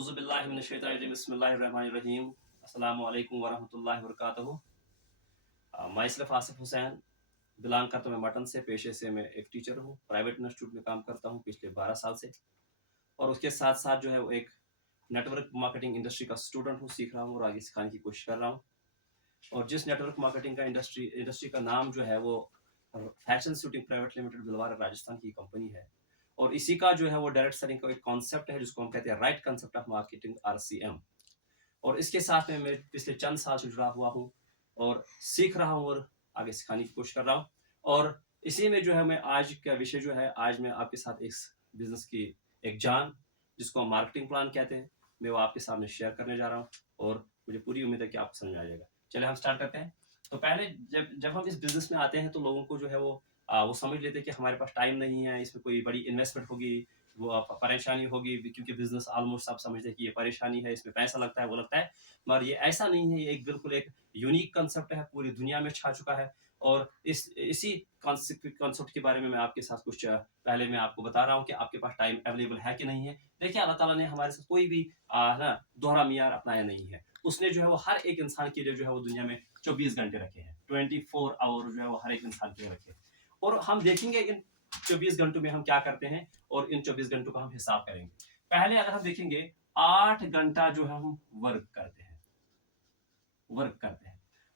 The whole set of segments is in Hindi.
औज़ुबिल्लाहिमिनश्शैतानिर्रजीम बिस्मिल्लाहिर्रहमानिर्रहीम अस्सलामु अलैकुम वरहमतुल्लाहि वबरकातुहू। मैं आसिफ हुसैन बिलोंग करता हूँ मैं मटन से। पेशे से मैं एक टीचर हूँ, प्राइवेट इंस्टीट्यूट में काम करता हूँ पिछले 12 साल से। और उसके साथ साथ जो है वो एक नेटवर्क मार्केटिंग इंडस्ट्री का स्टूडेंट हूँ, सीख रहा हूँ और आगे सिखाने की कोशिश कर रहा हूँ। और जिस नेटवर्क मार्केटिंग का इंडस्ट्री का नाम जो है वो fashion shooting private limited Bhilwara Rajasthan की कंपनी है। और इसी का जो है वो डायरेक्ट सेलिंग का एक कॉन्सेप्ट है जिसको हम कहते हैं right concept of marketing RCM। और इसके साथ में मैं पिछले चंद साल से जुड़ा हुआ हूँ और सीख रहा हूँ और आगे सिखाने की कोशिश कर रहा हूँ। और इसी में जो है मैं आज का विषय जो है, आज मैं आपके साथ इस बिजनेस की एक जान जिसको हम मार्केटिंग प्लान कहते हैं, मैं वो आपके सामने शेयर करने जा रहा हूँ और मुझे पूरी उम्मीद है कि आपको समझ में आ जाएगा। चलिए हम स्टार्ट करते हैं। तो पहले जब हम इस बिजनेस में आते हैं तो लोगों को जो है वो समझ लेते हैं कि हमारे पास टाइम नहीं है, इसमें कोई बड़ी इन्वेस्टमेंट होगी, वो परेशानी होगी, क्योंकि बिजनेस ऑलमोस्ट सब समझते हैं कि ये परेशानी है, इसमें पैसा लगता है, वो लगता है। मगर ये ऐसा नहीं है, ये एक बिल्कुल एक यूनिक कंसेप्ट है, पूरी दुनिया में छा चुका है। और इसी कॉन्सेप्ट के बारे में मैं आपके साथ कुछ पहले मैं आपको बता रहा हूँ कि आपके पास टाइम अवेलेबल है कि नहीं है। देखिए, अल्लाह ताला ने हमारे साथ कोई भी ना दोहरा मियार अपनाया नहीं है। उसने जो है वो हर एक इंसान के लिए जो है वो दुनिया में 24 घंटे रखे हैं, 24 आवर जो है वो हर एक इंसान के लिए रखे हैं। और हम देखेंगे इन 24 घंटों में हम क्या करते हैं और इन 24 घंटों का हम हिसाब करेंगे। पहले अगर हम देखेंगे 8 घंटा जो है हम वर्क करते हैं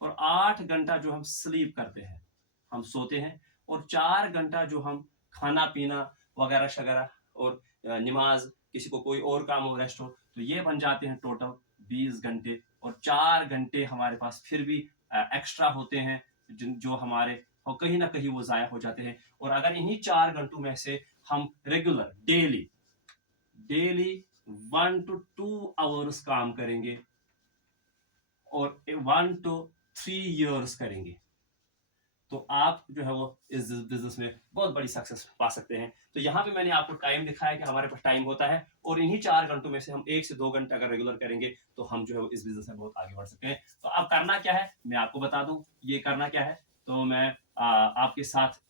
और 8 घंटा जो हम स्लीप करते हैं, हम सोते हैं। और 4 घंटा जो हम खाना पीना वगैरह शगैरह और नमाज, किसी को कोई और काम हो, रेस्ट हो, तो ये बन जाते हैं टोटल 20 घंटे। और 4 घंटे हमारे पास फिर भी एक्स्ट्रा होते हैं जो हमारे और कहीं ना कहीं वो ज़ाया हो जाते हैं। और अगर इन्हीं 4 घंटों में से हम रेगुलर डेली 1 to 2 आवर्स काम करेंगे और 1 to 3 years करेंगे, तो आप जो है वो इस बिजनेस में बहुत बड़ी सक्सेस पा सकते हैं। तो यहाँ पे मैंने आपको टाइम दिखाया कि हमारे पास टाइम होता है और इन्हीं 4 घंटों में से हम 1 से 2 घंटे अगर रेगुलर करेंगे तो हम जो है इस बिजनेस में बहुत आगे बढ़ सकते हैं। तो अब करना क्या है मैं आपको बता दूं, ये करना क्या है। तो मैं आपके साथ,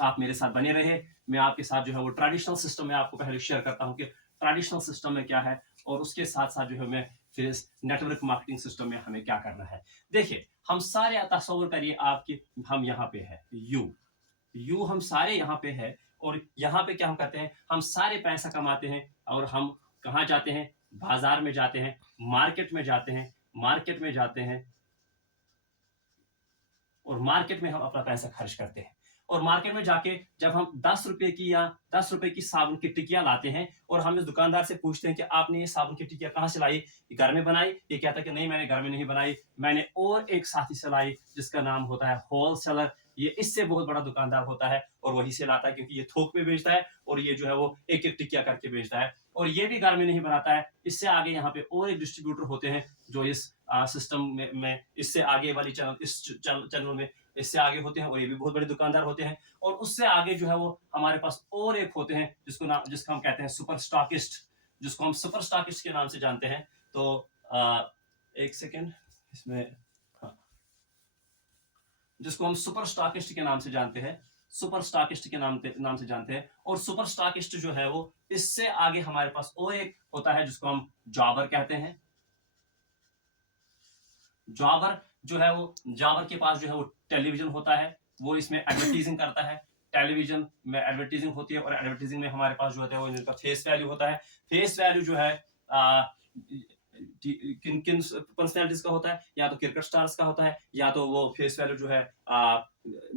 आप मेरे साथ बने रहे। मैं आपके साथ जो है वो ट्रेडिशनल सिस्टम में आपको पहले शेयर करता हूँ कि ट्रेडिशनल सिस्टम में क्या है और उसके साथ साथ जो है मैं फिर इस नेटवर्क मार्केटिंग सिस्टम में हमें क्या करना है। देखिए, हम सारे तस्वर करिए आपकी, हम यहाँ पे है यू हम सारे यहाँ पे है। और यहाँ पे क्या हम करते हैं, हम सारे पैसा कमाते हैं और हम कहाँ जाते हैं, बाजार में जाते हैं, मार्केट में जाते हैं और मार्केट में हम अपना पैसा खर्च करते हैं। और मार्केट में जाके जब हम 10 रुपए की या 10 रुपए की साबुन की टिकिया लाते हैं और हम इस दुकानदार से पूछते हैं कि आपने ये साबुन की टिकिया कहाँ से लाई, घर में बनाई? ये कहता है कि नहीं, मैंने घर में नहीं बनाई, मैंने और एक साथी से लाई जिसका नाम होता है होलसेलर। ये इससे बहुत बड़ा दुकानदार होता है और वही से लाता है, क्योंकि ये थोक में बेचता है और ये जो है वो एक एक टिकिया करके बेचता है। और ये भी घर में नहीं बनाता है, इससे आगे यहाँ पे और एक डिस्ट्रीब्यूटर होते हैं जो इस सिस्टम में इससे आगे वाली चैनल, इस चैनल में इससे आगे होते हैं और ये भी बहुत बड़े दुकानदार होते हैं। और उससे आगे जो है वो हमारे पास और एक होते हैं जिसको हम कहते हैं सुपर स्टॉकिस्ट, जिसको हम सुपर स्टॉकिस्ट के नाम से जानते हैं। तो एक सेकेंड, इसमें हाँ, जिसको हम सुपर स्टॉकिस्ट के नाम से जानते हैं, सुपर स्टॉकिस्ट के नाम से जानते हैं। और सुपर स्टॉकिस्ट जो है वो इससे आगे हमारे पास और एक होता है जिसको हम जॉबर कहते हैं। जॉबर जो है वो, जॉबर के पास जो है वो टेलीविजन होता है, वो इसमें एडवर्टीजिंग करता है। टेलीविजन में एडवर्टीजिंग होती है और एडवर्टीजिंग में हमारे पास जो होता है वो इनका फेस वैल्यू होता है। फेस वैल्यू जो है किन किन पर्सनैलिटीज का होता है, या तो क्रिकेट स्टार्स का होता है, या तो वो फेस वैल्यू जो है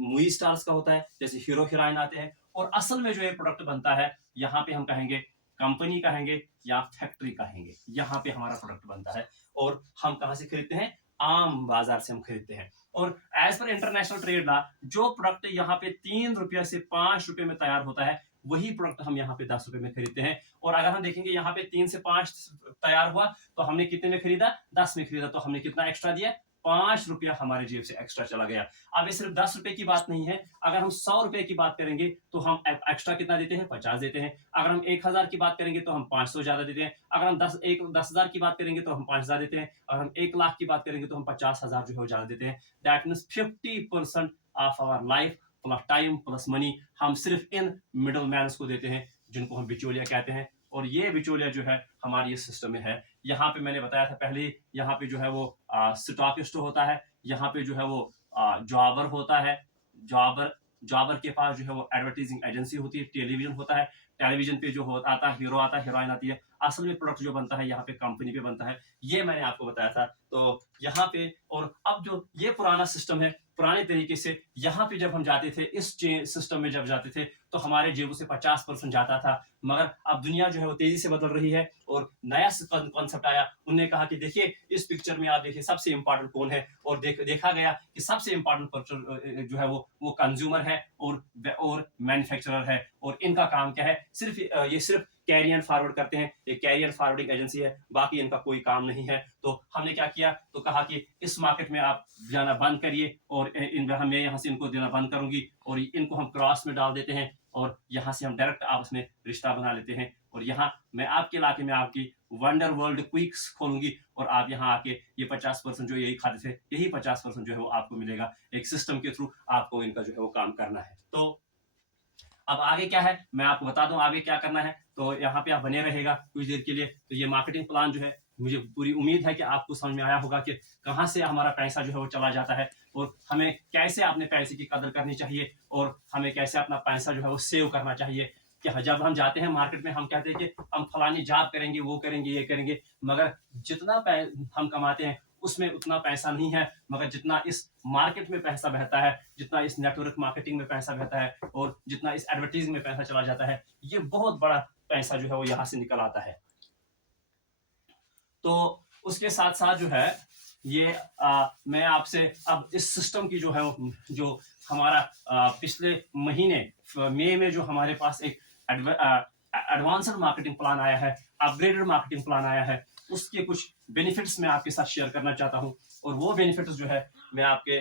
मूवी स्टार्स का होता है, जैसे हीरो हीरोइन आते हैं। और असल में जो ये प्रोडक्ट बनता है, यहाँ पे हम कहेंगे कंपनी कहेंगे या फैक्ट्री कहेंगे, यहाँ पे हमारा प्रोडक्ट बनता है। और हम कहाँ से खरीदते हैं, आम बाजार से हम खरीदते हैं। और as per international trade law, जो प्रोडक्ट यहाँ पे 3 रुपये से 5 रुपए में तैयार होता है, वही प्रोडक्ट हम यहाँ पे 10 रुपए में खरीदते हैं। और अगर हम देखेंगे यहाँ पे 3 से 5 तैयार हुआ तो हमने कितने में खरीदा, 10 में खरीदा, तो हमने कितना एक्स्ट्रा दिया, 5 रुपया हमारे जेब से एक्स्ट्रा चला गया। अब ये सिर्फ 10 रुपए की बात नहीं है, अगर हम 100 रुपए की बात करेंगे तो हम एक्स्ट्रा कितना देते हैं, 50 देते हैं। अगर हम 1000 की बात करेंगे तो हम 500 ज्यादा देते हैं। अगर हम 10,000 की बात करेंगे तो हम 5000 देते हैं। अगर हम 1 लाख की बात करेंगे तो हम 50,000 जो है ज्यादा देते हैं। That means 50% of our life plus time plus money हम सिर्फ इन मिडल मैन को देते हैं, जिनको हम बिचौलिया कहते हैं। और ये बिचौलिया जो है हमारे ये सिस्टम में है। यहाँ पे मैंने बताया था पहले, यहाँ पे जो है वो स्टॉकिस्ट होता है, यहाँ पे जो है वो जॉबर होता है, जॉबर जॉबर के पास जो है वो एडवर्टाइजिंग एजेंसी होती है, टेलीविजन होता है, टेलीविजन पे जो होता आता है हीरो आता है, हीरोइन आती है, असल में प्रोडक्ट जो बनता है यहाँ पे कंपनी पे बनता है। ये मैंने आपको बताया था। तो यहाँ पे, और अब जो ये पुराना सिस्टम है, पुराने तरीके से यहाँ पे जब हम जाते थे, इस सिस्टम में जब जाते थे तो हमारे जेबों से 50% जाता था। मगर अब दुनिया जो है वो तेजी से बदल रही है और नया कॉन्सेप्ट आया। उन्होंने कहा कि देखिए इस पिक्चर में आप देखिए सबसे इंपॉर्टेंट कौन है, और देखा गया कि सबसे इंपॉर्टेंट जो है वो कंज्यूमर है और मैन्युफैक्चरर है। और इनका काम क्या है, सिर्फ ये सिर्फ कैरियर फॉरवर्ड करते हैं, एक कैरियर फॉरवर्डिंग एजेंसी है, बाकी इनका कोई काम नहीं है। तो हमने क्या किया, तो कहा कि इस मार्केट में आप जाना बंद करिए और मैं यहाँ से इनको देना बंद करूंगी और इनको हम क्रॉस में डाल देते हैं और यहाँ से हम डायरेक्ट आपस में रिश्ता बना लेते हैं। और यहाँ मैं आपके इलाके में आपकी वंडर वर्ल्ड क्विक्स खोलूंगी और आप यहाँ आके ये 50% जो यही खाते थे, यही 50% जो है वो आपको मिलेगा। एक सिस्टम के थ्रू आपको इनका जो है वो काम करना है। तो अब आगे क्या है मैं आपको बता दूं आगे क्या करना है। तो यहाँ पे आप बने रहेगा कुछ देर के लिए। तो ये मार्केटिंग प्लान जो है, मुझे पूरी उम्मीद है कि आपको समझ में आया होगा कि कहाँ से हमारा पैसा जो है वो चला जाता है और हमें कैसे अपने पैसे की कदर करनी चाहिए और हमें कैसे अपना पैसा जो है वो सेव करना चाहिए। कि जब हम जाते हैं मार्केट में, हम कहते हैं कि हम फलानी जॉब करेंगे, वो करेंगे, ये करेंगे, मगर जितना हम कमाते हैं उसमें उतना पैसा नहीं है। मगर जितना इस मार्केट में पैसा बहता है, जितना इस नेटवर्क मार्केटिंग में पैसा बहता है और जितना इस एडवर्टीजिंग में पैसा चला जाता है, ये बहुत बड़ा पैसा जो है वो यहाँ से निकल आता है। तो उसके साथ साथ जो है ये मैं आपसे अब इस सिस्टम की जो है जो हमारा पिछले महीने मई में जो हमारे पास एक एडवांस्ड मार्केटिंग प्लान आया है, अपग्रेडेड मार्केटिंग प्लान आया है, उसके कुछ बेनिफिट्स मैं आपके साथ शेयर करना चाहता हूं। और वो बेनिफिट्स जो है मैं आपके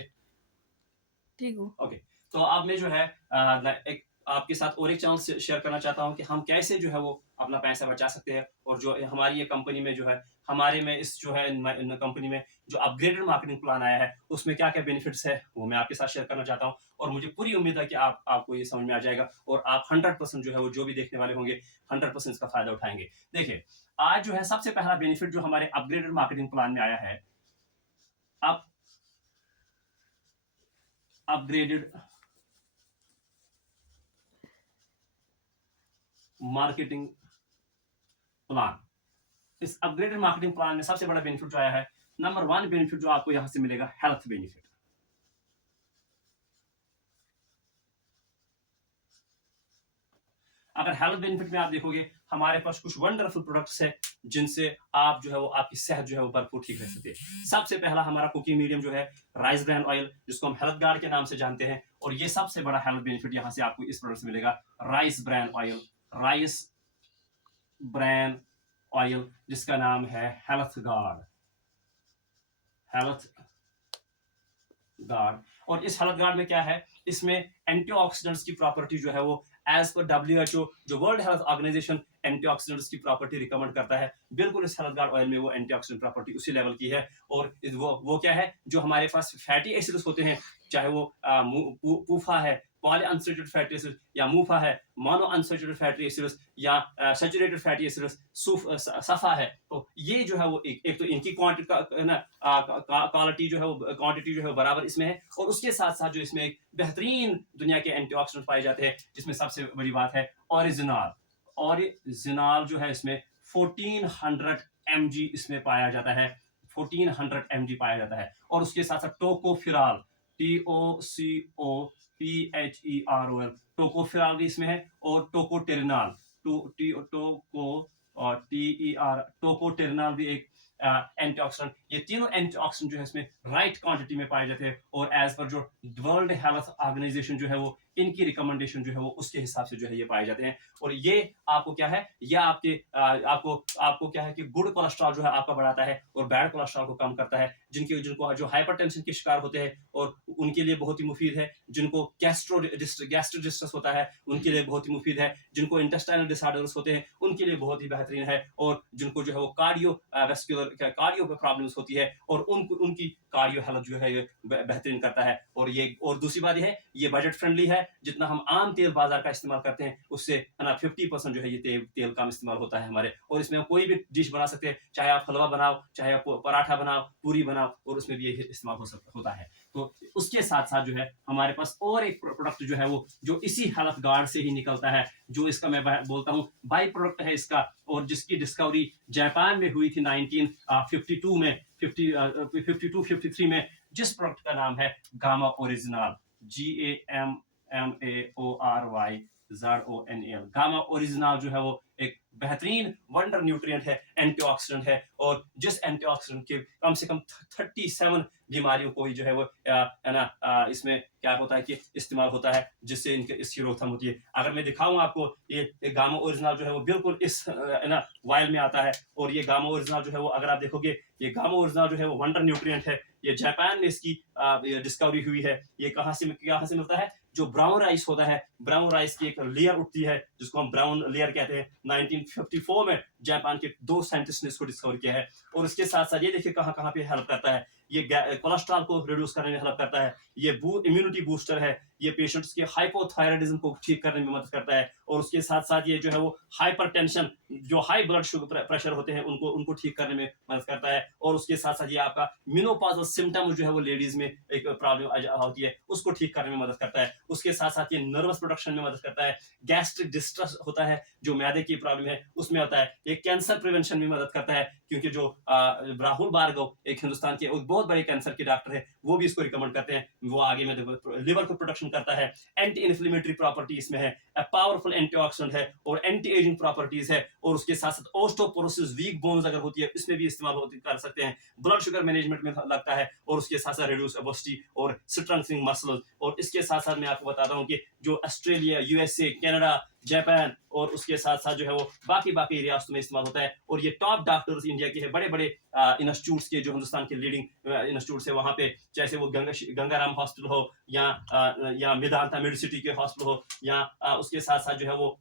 ठीक हूँ ओके। तो अब मैं जो है एक आपके साथ और एक चैनल शेयर करना चाहता हूं कि हम कैसे जो है वो अपना पैसा बचा सकते हैं। और जो हमारी ये कंपनी में जो है, हमारे में इस जो है कंपनी में जो अपग्रेडेड मार्केटिंग प्लान आया है उसमें क्या क्या बेनिफिट्स है वो मैं आपके साथ शेयर करना चाहता हूं। और मुझे पूरी उम्मीद है कि आपको ये समझ में आ जाएगा और आप 100% जो है वो जो भी देखने वाले होंगे 100% इसका फायदा उठाएंगे। देखिए आज जो है सबसे पहला बेनिफिट जो हमारे अपग्रेडेड मार्केटिंग प्लान में आया है, अपग्रेडेड मार्केटिंग प्लान, इस अपग्रेडेड मार्केटिंग प्लान में सबसे बड़ा बेनिफिट जो आया है, नंबर 1 बेनिफिट जो आपको यहां से मिलेगा, हेल्थ बेनिफिट। अगर हेल्थ बेनिफिट में आप देखोगे हमारे पास कुछ वंडरफुल प्रोडक्ट्स है जिनसे आप जो है वो आपकी सेहत जो है वो भरपूर ठीक रह सकते हैं। सबसे पहला हमारा कुकिंग मीडियम जो है राइस ब्रान ऑयल, जिसको हम हेल्थ गार्ड के नाम से जानते हैं। और ये सबसे बड़ा हेल्थ बेनिफिट यहाँ से आपको इस प्रोडक्ट से मिलेगा, rice bran oil, rice bran oil जिसका नाम है हेल्थ गार्ड, हेल्थ गार्ड। और इस हेल्थ गार्ड में क्या है, इसमें एंटीऑक्सीडेंट्स की प्रॉपर्टी जो है वो एज पर WHO जो वर्ल्ड हेल्थ ऑर्गेनाइजेशन एंटीऑक्सीडेंट्स की प्रॉपर्टी रिकमेंड करता है, बिल्कुल इस हेल्थ गार्ड ऑयल में वो एंटीऑक्सीडेंट प्रॉपर्टी उसी लेवल की है। और वो क्या है, जो हमारे पास फैटी एसिड्स होते हैं, चाहे वो पूफा है, पॉली अनसैचुरेटेड फैटी एसिड, या मूफा है, मोनो अनसैचुरेटेड फैटी एसिड्स, या सैचुरेटेड फैटी एसिड्स, सफा है, तो ये जो है वो एक तो इनकी क्वालिटी जो है वो क्वांटिटी जो है बराबर इसमें है। और उसके साथ साथ जो इसमें एक बेहतरीन दुनिया के एंटीऑक्सीडेंट पाए जाते हैं, जिसमें सबसे बड़ी बात है ओरिजिनल। ओरिजिनल जो है इसमें 1400 mg इसमें पाया जाता है, 1400 mg पाया जाता है। और उसके साथ साथ टोकोफिराल, TOCOPHEROL, टोकोफिराल भी इसमें है, और टोकोटेरिनॉल, टोकोटेरिनॉल भी एक एंटीऑक्सीडेंट। ये तीनों एंटीऑक्सीडेंट जो है इसमें राइट क्वांटिटी में पाए जाते हैं और एज पर जो वर्ल्ड हेल्थ ऑर्गेनाइजेशन जो है वो इनकी रिकमेंडेशन जो है वो उसके हिसाब से जो है ये पाए जाते हैं। और ये आपको क्या है, ये आपको क्या है कि गुड कोलेस्ट्रॉल जो है आपका बढ़ाता है और बैड कोलेस्ट्रॉल को कम करता है। जिनको जो हाइपरटेंशन के शिकार होते हैं और उनके लिए बहुत ही मुफीद है। जिनको गैस्ट्रोडिस्ट्रेस होता है उनके लिए बहुत ही मुफीद है। जिनको इंटेस्टाइनल डिसऑर्डर्स होते हैं उनके लिए बहुत ही बेहतरीन है। और जिनको जो है वो कार्डियो वेस्कुलर कार्डियो पे प्रॉब्लम्स होती है और उनकी कार्डियो हेल्थ जो है ये बेहतरीन करता है। और दूसरी बात ये है, ये बजट फ्रेंडली है। जितना हम आम तेल बाजार का इस्तेमाल करते हैं उससे है ना 50% जो है ये तेल का इस्तेमाल होता है हमारे। और इसमें हम कोई भी डिश बना सकते हैं, चाहे आप हलवा बनाओ, चाहे आप पराठा बनाओ, पूरी बनाओ, और उसमें भी ये इस्तेमाल होता है। तो उसके साथ साथ जो है हमारे पास और एक प्रोडक्ट जो है वो जो इसी हेल्थ गार्ड से ही निकलता है, जो इसका मैं बोलता हूँ बाई प्रोडक्ट है इसका, और जिसकी डिस्कवरी जापान में हुई थी 1952 में, 52-53 में, जिस प्रोडक्ट का नाम है gamma original, GAMAORYZONAL। Gamma original जो है वो एक बेहतरीन वंडर न्यूट्रिएंट है, एंटीऑक्सीडेंट है, और जिस एंटीऑक्सीडेंट के कम से कम 37 बीमारियों को जो है वो है ना इसमें क्या होता है कि इस्तेमाल होता है, जिससे इसकी रोकथाम होती है। अगर मैं दिखाऊं आपको, ये गामा ओरिजिनल जो है वो बिल्कुल इस है ना वायल में आता है, और ये गामा ओरिजिनल जो है वो अगर आप देखोगे, ये गामा ओरिजिनल जो है वो वंडर न्यूट्रिएंट है। ये जापान में इसकी डिस्कवरी हुई है। ये कहाँ से मिलता है? जो ब्राउन राइस होता है, ब्राउन राइस की एक लेयर उठती है जिसको हम ब्राउन लेयर कहते हैं। 1954 में जापान के 2 साइंटिस्ट ने इसको डिस्कवर किया है। और इसके साथ साथ ये देखिए कहाँ कहाँ पे हेल्प करता है। ये कोलेस्ट्रॉल को रिड्यूस करने में हेल्प करता है। ये इम्यूनिटी बूस्टर है। ये पेशेंट्स के हाइपोथायराइडिज्म को ठीक करने में मदद करता है। और उसके साथ साथ ये जो है वो हाइपरटेंशन, जो हाई ब्लड शुगर प्रेशर होते हैं, उनको ठीक करने में मदद करता है। और उसके साथ साथ ये आपका मेनोपॉजल सिम्टम जो है वो लेडीज में एक प्रॉब्लम होती है, उसको ठीक करने में मदद करता है। उसके साथ साथ ये नर्वस प्रोडक्शन में मदद करता है। गैस्ट्रिक डिस्ट्रेस होता है, जो मैदे की प्रॉब्लम है उसमें होता है। ये कैंसर प्रिवेंशन में मदद करता है, क्योंकि जो राहुल भार्गव एक हिंदुस्तान के बहुत बड़े कैंसर के डॉक्टर है, वो भी इसको रिकमेंड करते हैं। वो आगे में लिवर को प्रोटेक्शन करता है। एंटी इन्फ्लेमेटरी प्रॉपर्टी इसमें है, पावरफुल एंटीऑक्सीडेंट है, और एंटी एजिंग प्रॉपर्टीज है। और उसके साथ साथ ऑस्टियोपोरोसिस, वीक बोन्स अगर होती है, इसमें भी इस्तेमाल कर सकते हैं। ब्लड शुगर मैनेजमेंट में लगता है, और उसके साथ साथ रिड्यूस ओबेसिटी और स्ट्रेंथनिंग मसल्स। और इसके साथ साथ मैं आपको बताता हूँ कि जो ऑस्ट्रेलिया, यूएसए, कनाडा, जापान, और उसके साथ साथ जो है वो बाकी रियासतों में इस्तेमाल होता है। और ये टॉप डॉक्टर्स इंडिया के हैं, बड़े बड़े इंस्टीट्यूट्स के, जो हिंदुस्तान के लीडिंग इंस्टीट्यूट्स है, वहाँ पे जैसे वो गंगाराम हॉस्पिटल हो, या मेदांता मेडिसिटी के हॉस्पिटल हो, या उसके साथ साथ जो है वो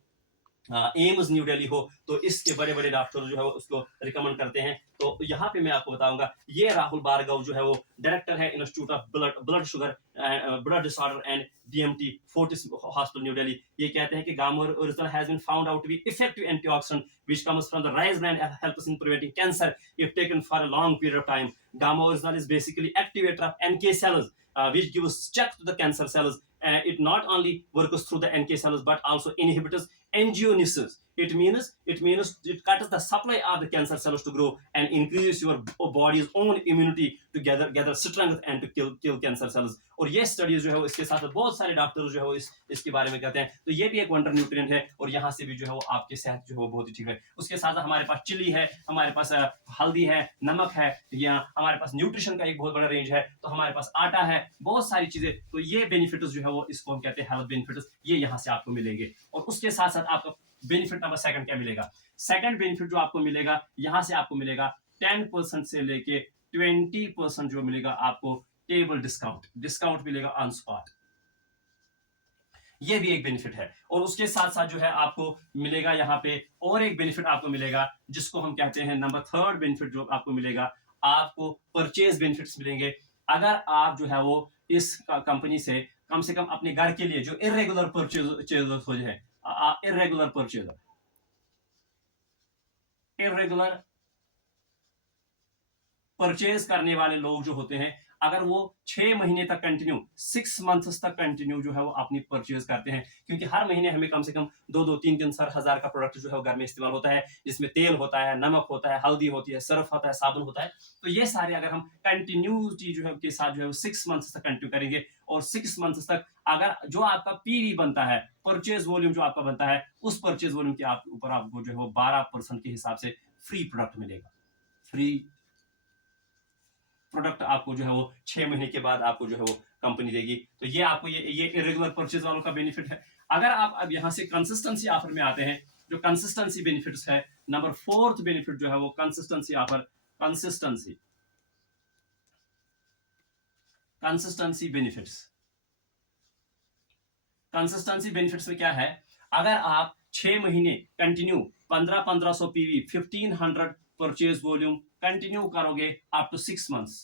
एम्स न्यू दिल्ली हो, तो इसके बड़े बड़े डॉक्टर जो है वो उसको रिकमेंड करते हैं। तो यहाँ पे मैं आपको बताऊंगा, ये राहुल भार्गव जो है वो डायरेक्टर है institute of blood sugar, blood disorder and BMT, Fortis hospital new Delhi. ये कहते हैं कि gamma oryzanol has been found out to be effective antioxidant which comes from the rice bran and helps in preventing cancer if taken for a long period of time. Gamma oryzanol is basically activator of NK cells, which gives check to the cancer cells. It not only works through the NK cells but also inhibits angiogenesis. It means it cuts the supply of the cancer cells to grow and increases your body's own immunity to gather strength and to kill cancer cells. और ये स्टडीज जो है वो इसके साथ बहुत सारे डॉक्टर जो है वो इसके बारे में कहते हैं। तो ये भी एक वंडर न्यूट्रिएंट है, और यहाँ से भी जो है वो आपकी सेहत जो है वो बहुत ही ठीक है। उसके साथ हमारे पास चिली है, हमारे पास हल्दी है, नमक है, या हमारे पास न्यूट्रिशन का एक बहुत बड़ा रेंज है। तो हमारे पास आटा है, बहुत सारी चीजें। तो ये बेनिफिट्स जो है वो इसको हम कहते हैं हेल्थ बेनिफिट्स, ये यहाँ से आपको मिलेंगे। और उसके साथ साथ आपको बेनिफिट नंबर सेकंड क्या मिलेगा? सेकंड बेनिफिट जो आपको मिलेगा, यहाँ से आपको मिलेगा 10% से लेके 20% जो मिलेगा आपको टेबल डिस्काउंट मिलेगा ऑन स्पॉट। ये भी एक बेनिफिट है। और उसके साथ साथ जो है आपको मिलेगा यहाँ पे और एक बेनिफिट आपको मिलेगा, जिसको हम कहते हैं नंबर थर्ड बेनिफिट जो आपको मिलेगा, आपको परचेज बेनिफिट्स मिलेंगे। अगर आप जो है वो इस कंपनी से कम अपने घर के लिए जो इरेगुलर परचेज हो जाए, इरेगुलर परचेज करने वाले लोग जो होते हैं, अगर वो 6 महीने तक कंटिन्यू, 6 मंथ्स तक कंटिन्यू जो है वो अपनी परचेज करते हैं, क्योंकि हर महीने हमें कम से कम 2-3 हजार का प्रोडक्ट जो है वो घर में इस्तेमाल होता है, जिसमें तेल होता है, नमक होता है, हल्दी होती है, सर्फ होता है, साबुन होता है। तो ये सारे अगर हम कंटिन्यूटी जो है के साथ जो है वो 6 मंथ्स तक कंटिन्यू करेंगे, और 6 मंथ्स तक अगर जो आपका पीवी बनता है, परचेज वॉल्यूम जो आपका बनता है, उस परचेज वॉल्यूम के ऊपर आपको जो है वो 12% के हिसाब से फ्री प्रोडक्ट मिलेगा। फ्री प्रोडक्ट आपको जो है वो 6 महीने के बाद आपको जो है वो कंपनी देगी। तो ये आपको ये इरेगुलर परचेज वालों का बेनिफिट है। अगर आप अब यहाँ से कंसिस्टेंसी ऑफर में आते हैं, जो कंसिस्टेंसी बेनिफिट्स है, नंबर 4th बेनिफिट जो है वो कंसिस्टेंसी ऑफर, कंसिस्टेंसी बेनिफिट्स में क्या है? अगर आप 6 महीने continue 1500 PV 1500 purchase volume continue करोगे up to 6 months,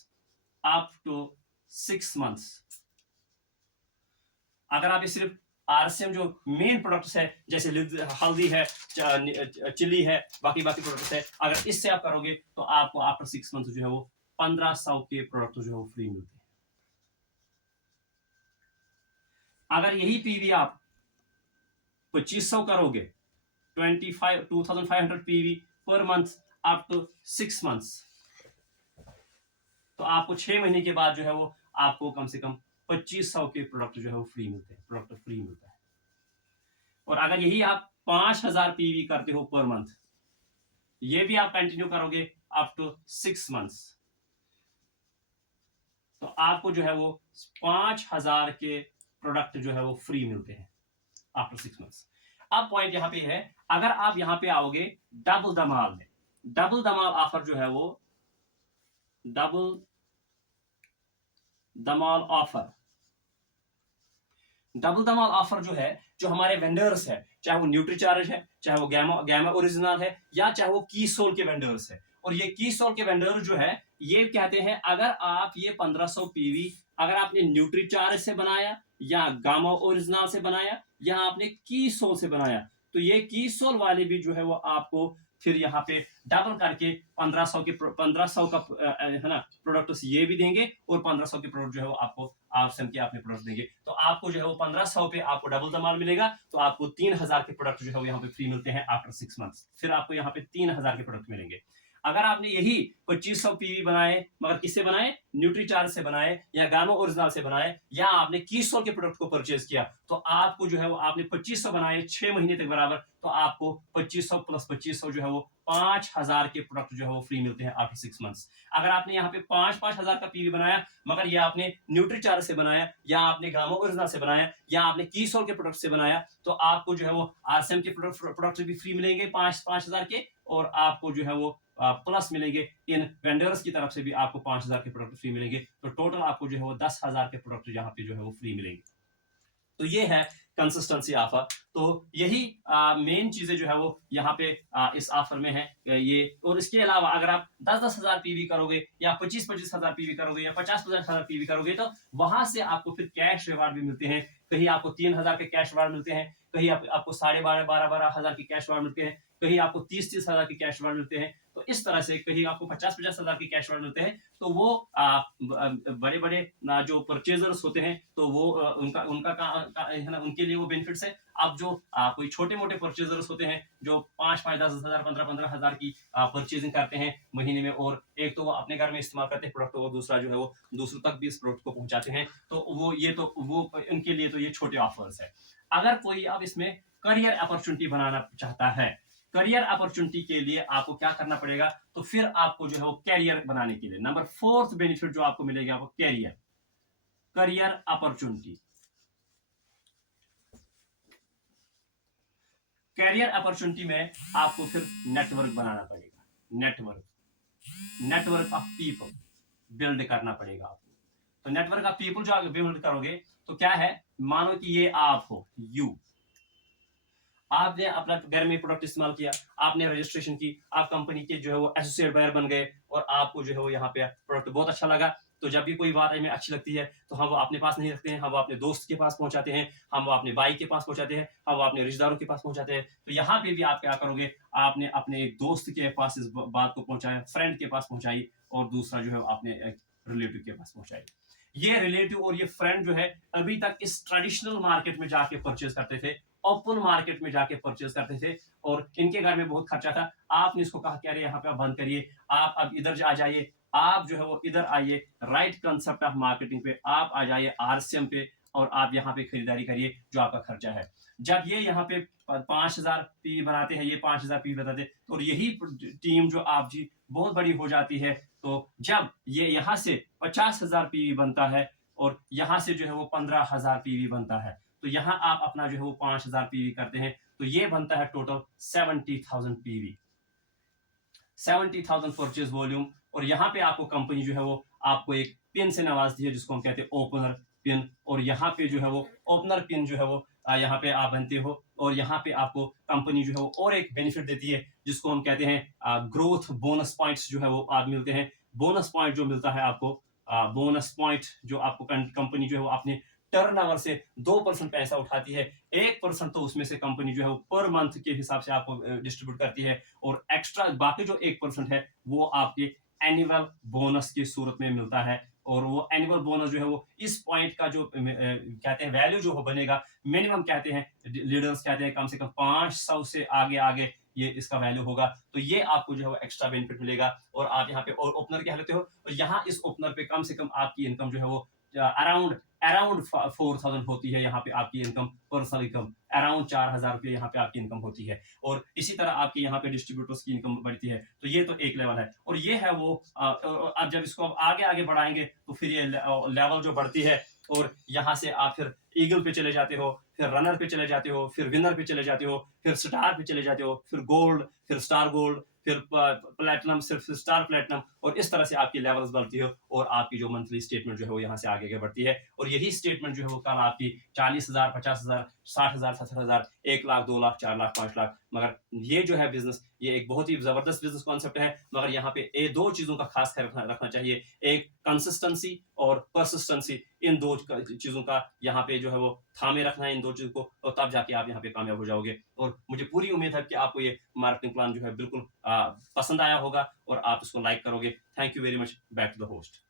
up to 6 months. अगर आप ये सिर्फ आरसीएम जो मेन प्रोडक्ट्स है जैसे हल्दी है, चिली है, बाकी प्रोडक्ट्स है, अगर इससे आप करोगे तो आपको आफ्टर 6 मंथ जो है वो 1500 के प्रोडक्ट जो है वो फ्री मिलते हैं। अगर यही पीवी आप 2500 करोगे 2500 PV per month up to 6 months, तो आपको 6 महीने के बाद जो है वो आपको कम से कम 2500 के प्रोडक्ट जो है वो फ्री मिलते हैं, प्रोडक्ट फ्री मिलता है। और अगर यही आप 5000 पीवी करते हो पर मंथ, ये भी आप कंटिन्यू करोगे अप टू 6 मंथ्स, तो आपको जो है वो 5000 के प्रोडक्ट जो है वो फ्री मिलते हैं आफ्टर 6 मंथ्स। अब पॉइंट यहां पे है, अगर आप यहां पे आओगे डबल धमाल में, डबल धमाल ऑफर जो है वो डबल धमाल ऑफर, डबल धमाल ऑफर जो है, जो हमारे वेंडर्स है, चाहे वो न्यूट्रीचार्ज है, चाहे वो गैमा ओरिजिनल है, या चाहे वो कीसोल के वेंडर्स है, और ये कीसोल के वेंडर जो है ये कहते हैं अगर आप ये 1500 पीवी अगर आपने न्यूट्रीचार्ज से बनाया या गामा ओरिजिनल से बनाया या आपने कीसोल से बनाया, तो ये कीसोल वाले भी जो है वो आपको फिर यहाँ पे डबल करके 1500 का है ना प्रोडक्ट ये भी देंगे, और 1500 के प्रोडक्ट जो है वो आपको आरसीएम के अपने प्रोडक्ट देंगे, तो आपको जो है वो 1500 पे आपको डबल धमाल मिलेगा, तो आपको 3000 के प्रोडक्ट जो है वो यहाँ पे फ्री मिलते हैं आफ्टर 6 मंथ्स। फिर आपको यहाँ पे 3000 के प्रोडक्ट मिलेंगे। अगर आपने यही 2500 पीवी बनाए, मगर किससे बनाए, न्यूट्रीचार्ज से बनाए या गामा ओरिजिनल से बनाए, या आपने कीसोल के प्रोडक्ट को परचेज किया, तो आपको जो है वो आपने 2500 बनाए 6 महीने तक बराबर, तो आपको 2500 प्लस 2500 जो है वो 5000 के प्रोडक्ट जो है वो फ्री मिलते हैं आफ्टर 6 मंथ्स। अगर आपने यहाँ पे 5,000 का पीवी बनाया, मगर ये आपने न्यूट्रीचार्ज से बनाया या आपने गामा ओरिजिनल से बनाया या आपने कीसोल के प्रोडक्ट से बनाया, तो आपको जो है वो आरसीएम के प्रोडक्ट भी फ्री मिलेंगे 5,000 के, और आपको जो है वो प्लस मिलेंगे इन वेंडर्स की तरफ से भी आपको 5000 के प्रोडक्ट फ्री मिलेंगे, तो टोटल आपको जो है वो 10,000 के प्रोडक्ट यहाँ पे जो है वो फ्री मिलेंगे। तो ये है कंसिस्टेंसी ऑफर। तो यही मेन चीजें जो है वो यहाँ पे इस ऑफर में है ये। और इसके अलावा अगर आप 10-10 हजार पीवी करोगे या 25-25 हजार पीवी करोगे या 50-50 हजार पीवी करोगे, तो वहां से आपको फिर कैश रिवार्ड भी मिलते हैं। कहीं आपको 3000 के कैश रिवार्ड मिलते हैं, कहीं आपको 12.5 हजार के कैश रिवार्ड मिलते हैं, कहीं आपको 30-30 हजार के कैश रिवार्ड मिलते हैं। तो इस तरह से कहीं आपको 50-50 हजार के कैश रिवार्ड मिलते हैं। तो वो बड़े बड़े जो परचेजर्स होते हैं, तो वो उनका है ना, उनके लिए वो बेनिफिट्स है। अब जो कोई छोटे मोटे परचेजर्स होते हैं जो 5-10 हजार 15 हजार की परचेजिंग करते हैं महीने में, और एक तो वो अपने घर में इस्तेमाल करते हैं प्रोडक्ट, और दूसरा जो है वो दूसरों तक भी इस प्रोडक्ट को पहुंचाते हैं, तो वो उनके लिए तो ये छोटे ऑफर्स है। अगर कोई अब इसमें करियर अपॉर्चुनिटी बनाना चाहता है, करियर अपॉर्चुनिटी के लिए आपको क्या करना पड़ेगा, तो फिर आपको जो है वो कैरियर बनाने के लिए नंबर 4th बेनिफिट जो आपको मिलेगा वो करियर अपॉर्चुनिटी। कैरियर अपॉर्चुनिटी में आपको फिर नेटवर्क बनाना पड़ेगा, नेटवर्क ऑफ पीपल बिल्ड करना पड़ेगा आपको। तो नेटवर्क ऑफ पीपल जो आप बिल्ड करोगे, तो क्या है, मानो कि ये आप हो, आपने अपना घर में प्रोडक्ट इस्तेमाल किया, आपने रजिस्ट्रेशन की, आप कंपनी के जो है वो एसोसिएट बायर बन गए, और आपको जो है वो यहाँ पे प्रोडक्ट बहुत अच्छा लगा। तो जब भी कोई बात हमें अच्छी लगती है, तो हम वो अपने पास नहीं रखते हैं, हम वो अपने दोस्त के पास पहुंचाते हैं, हम वो अपने भाई के पास पहुंचाते हैं, हम वो अपने रिश्तेदारों के पास पहुंचाते हैं। तो यहाँ पे भी आप क्या करोगे, आपने अपने एक दोस्त के पास इस बात को पहुंचाया, फ्रेंड के पास पहुंचाई, और दूसरा जो है अपने रिलेटिव के पास पहुंचाई। ये रिलेटिव और ये फ्रेंड जो है अभी तक इस ट्रेडिशनल मार्केट में जाके परचेज करते थे, ओपन मार्केट में जाके परचेज करते थे, और इनके घर में बहुत खर्चा था। आपने इसको कहा कि अरे यहाँ पे आप बंद करिए, आप अब इधर आ जाइए, आप जो है वो इधर आइए, राइट कंसेप्ट ऑफ मार्केटिंग पे आप आ जाइए, आरसीएम पे, और आप यहाँ पे खरीदारी करिए जो आपका खर्चा है। जब ये यहाँ पे 5000 पी बनाते हैं, ये 5000 पी बताते हैं, और यही टीम जो आप जी बहुत बड़ी हो जाती है, तो जब ये यहाँ से 50,000 पीवी बनता है, और यहाँ से जो है वो 15,000 पीवी बनता है, तो यहाँ आप अपना जो है वो 5000 पीवी करते हैं, तो ये बनता है टोटल 70,000 पीवी, 70,000 परचेज वॉल्यूम। और यहाँ पे आपको कंपनी जो है वो आपको एक पिन से नवाजती है, जिसको हम कहते हैं ओपनर पिन, और यहाँ पे जो है वो ओपनर पिन जो है वो यहाँ पे आप बनते हो, और यहाँ पे आपको कंपनी जो है वो और एक बेनिफिट देती है जिसको हम कहते हैं ग्रोथ बोनस पॉइंट्स जो है वो आप मिलते हैं। बोनस पॉइंट जो मिलता है आपको, बोनस पॉइंट जो आपको कंपनी जो है वो अपने टर्नओवर से 2% पैसा उठाती है। 1% तो उसमें से कंपनी जो है वो पर मंथ के हिसाब से आपको डिस्ट्रीब्यूट करती है, और एक्स्ट्रा बाकी जो 1% है वो आपके एनुअल बोनस की सूरत में मिलता है। और वो एनुअल बोनस जो है वो इस पॉइंट का जो कहते हैं वैल्यू जो हो बनेगा, मिनिमम कहते हैं लीडर्स कहते हैं कम से कम 500 से आगे आगे ये इसका वैल्यू होगा, तो ये आपको जो है वो एक्स्ट्रा बेनिफिट मिलेगा। और आप यहाँ पे और ओपनर क्या लेते हो, और यहाँ इस ओपनर पे कम से कम आपकी इनकम जो है वो अराउंड अराउंड 4000 होती है। यहाँ पे आपकी इनकम, पर्सनल इनकम अराउंड 4000 रुपये यहाँ पे आपकी इनकम होती है। और इसी तरह आपकी यहाँ पे डिस्ट्रीब्यूटर्स की इनकम बढ़ती है। तो ये तो एक लेवल है, और ये है वो अब जब इसको अब आगे आगे बढ़ाएंगे तो फिर ये लेवल जो बढ़ती है, और यहाँ से आप फिर ईगल पे चले जाते हो, फिर रनर पे चले जाते हो, फिर विनर पे चले जाते हो, फिर स्टार पे चले जाते हो, फिर गोल्ड, फिर स्टार गोल्ड, फिर प्लेटिनम, सिर्फ स्टार प्लेटिनम, और इस तरह से आपकी लेवल्स बढ़ती है, और आपकी जो मंथली स्टेटमेंट जो है वो यहाँ से आगे बढ़ती है। और यही स्टेटमेंट जो है वो कल आपकी 40,000, 50,000, 60,000, 70,000, 1 लाख, 2 लाख, 4 लाख, 5 लाख। मगर ये जो है बिजनेस, ये एक बहुत ही जबरदस्त बिजनेस कॉन्सेप्ट है। मगर यहाँ पे ये दो चीजों का खास ख्याल रखना चाहिए, एक कंसिस्टेंसी और परसिस्टेंसी। इन दो चीजों का यहाँ पे जो है वो थामे रखना है, इन दो चीजों को, और तब जाके आप यहाँ पे कामयाब हो जाओगे। और मुझे पूरी उम्मीद है कि आपको ये मार्केटिंग प्लान जो है बिल्कुल पसंद आया होगा, और आप इसको लाइक करोगे। Thank you very much. Back to the host.